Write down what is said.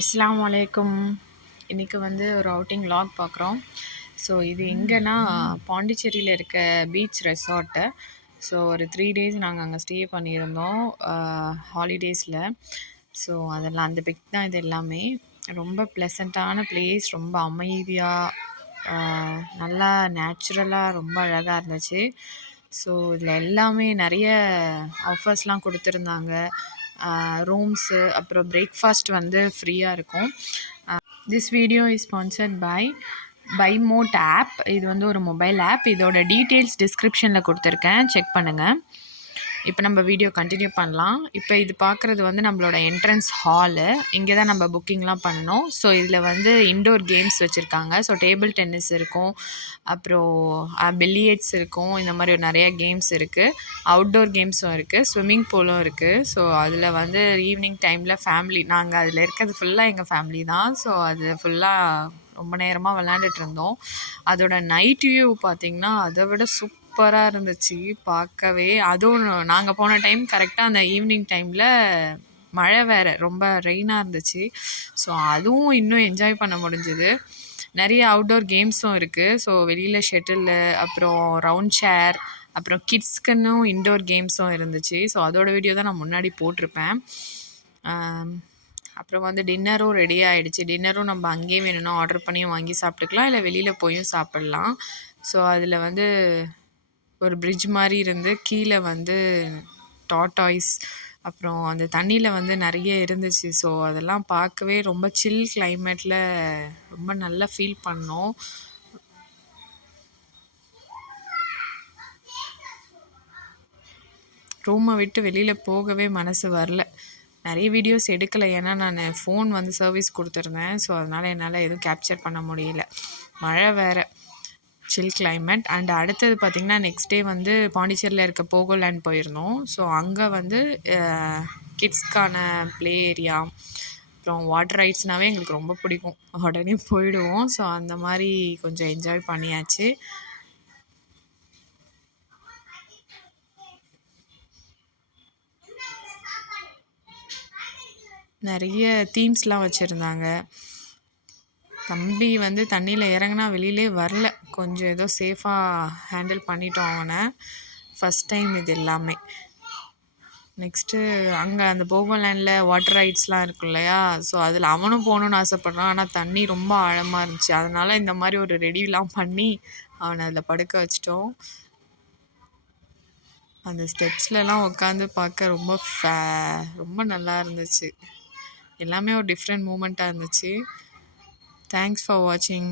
அஸ்ஸலாமு அலைக்கும். இன்றைக்கி வந்து ஒரு அவுட்டிங் வ்ளாக் பார்க்குறோம். ஸோ இது எங்கன்னா பாண்டிச்சேரியில் இருக்க பீச் ரெசார்ட்டு. ஸோ ஒரு 3 டேஸ் நாங்கள் அங்கே ஸ்டே பண்ணியிருந்தோம் ஹாலிடேஸில். ஸோ அதெல்லாம் அந்த பிக் தான் இது எல்லாமே. ரொம்ப ப்ளசண்ட்டான ப்ளேஸ், ரொம்ப அமைதியாக நல்லா நேச்சுரலாக ரொம்ப அழகாக இருந்துச்சு. ஸோ இதில் எல்லாமே நிறைய ஆஃபர்ஸ்லாம் கொடுத்துருந்தாங்க. ரூம்ஸு அப்புறம் பிரேக்ஃபாஸ்ட் வந்து ஃப்ரீயாக இருக்கும். This video is sponsored by mod app. இது வந்து ஒரு மொபைல் ஆப். இதோட டீட்டெயில்ஸ் டிஸ்கிரிப்ஷனில் கொடுத்துருக்கேன், செக் பண்ணுங்கள். இப்போ நம்ம வீடியோ கண்டினியூ பண்ணலாம். இப்போ இது பார்க்குறது வந்து நம்மளோட என்ட்ரன்ஸ் ஹாலு. இங்கே தான் நம்ம புக்கிங்லாம் பண்ணணும். ஸோ இதில் வந்து இன்டோர் கேம்ஸ் வச்சுருக்காங்க. ஸோ டேபிள் டென்னிஸ் இருக்கும், அப்புறம் பில்லியர்ட்ஸ் இருக்கும். இந்த மாதிரி நிறைய கேம்ஸ் இருக்குது. அவுட்டோர் கேம்ஸும் இருக்குது, ஸ்விம்மிங் பூலும் இருக்குது. ஸோ அதில் வந்து ஈவினிங் டைமில் ஃபேமிலி, நாங்கள் அதில் இருக்கிறது ஃபுல்லாக எங்கள் ஃபேமிலி தான். ஸோ அது ஃபுல்லாக ரொம்ப நேரமாக விளையாண்டுட்டு இருந்தோம். அதோட நைட் வியூ பார்த்திங்கன்னா அதை விட சூப்பராக இருந்துச்சு பார்க்கவே. அதுவும் நாங்கள் போன டைம் கரெக்டாக அந்த ஈவினிங் டைமில் மழை வேறு, ரொம்ப ரெயினாக இருந்துச்சு. ஸோ அதுவும் இன்னும் என்ஜாய் பண்ண முடிஞ்சுது. நிறைய அவுட்டோர் கேம்ஸும் இருக்குது. ஸோ வெளியில் ஷட்டிலு, அப்புறம் ரவுண்ட் சேர், அப்புறம் கிட்ஸ்க்குன்னும் இன்டோர் கேம்ஸும் இருந்துச்சு. ஸோ அதோட வீடியோ தான் நான் முன்னாடி போட்டிருப்பேன். அப்புறம் வந்து டின்னரும் ரெடி ஆகிடுச்சு. டின்னரும் நம்ம அங்கேயே வேணும்னா ஆர்டர் பண்ணியும் வாங்கி சாப்பிட்டுக்கலாம், இல்லை வெளியில் போயும் சாப்பிட்லாம். ஸோ அதில் வந்து ஒரு பிரிட்ஜ் மாதிரி இருந்து கீழே வந்து டாட்டாய்ஸ், அப்புறம் அந்த தண்ணியில் வந்து நிறைய இருந்துச்சு. ஸோ அதெல்லாம் பார்க்கவே ரொம்ப சில் கிளைமேட்டில் ரொம்ப நல்லா ஃபீல் பண்ணோம். ரூமை விட்டு வெளியில் போகவே மனசு வரல. நிறைய வீடியோஸ் எடுக்கலை, ஏன்னா நான் ஃபோன் வந்து சர்வீஸ் கொடுத்துருந்தேன். ஸோ அதனால் என்னால் எதுவும் கேப்சர் பண்ண முடியல. மழை வேறு, சில் கிளைமேட். அண்ட் அடுத்தது பார்த்திங்கன்னா நெக்ஸ்ட் டே வந்து பாண்டிச்சேரியில் இருக்க போகோலேண்ட் போயிருந்தோம். ஸோ அங்கே வந்து கிட்ஸ்க்கான ப்ளே ஏரியா, அப்புறம் வாட்டர் ரைட்ஸ்னாவே எங்களுக்கு ரொம்ப பிடிக்கும், உடனே போயிடுவோம். ஸோ அந்த மாதிரி கொஞ்சம் என்ஜாய் பண்ணியாச்சு. நிறைய தீம்ஸ்லாம் வச்சுருந்தாங்க. தம்பி வந்து தண்ணியில் இறங்கினா வெளியிலே வரல. கொஞ்சம் ஏதோ சேஃபாக ஹேண்டில் பண்ணிட்டோம் அவனை. ஃபஸ்ட் டைம் இது எல்லாமே. நெக்ஸ்ட்டு அங்கே அந்த போகோலேண்டில் வாட்டர் ரைட்ஸ்லாம் இருக்கும் இல்லையா, ஸோ அதில் அவனும் போகணுன்னு ஆசைப்பட்றான். ஆனால் தண்ணி ரொம்ப ஆழமாக இருந்துச்சு. அதனால் இந்த மாதிரி ஒரு ரெடிலாம் பண்ணி அவனை அதில் படுக்க வச்சிட்டோம். அந்த ஸ்டெப்ஸ்லலாம் உட்காந்து பார்க்க ரொம்ப நல்லா இருந்துச்சு. எல்லாமே ஒரு டிஃப்ரெண்ட் மூமெண்ட்டாக இருந்துச்சு. தேங்க்ஸ் ஃபார் வாட்சிங்.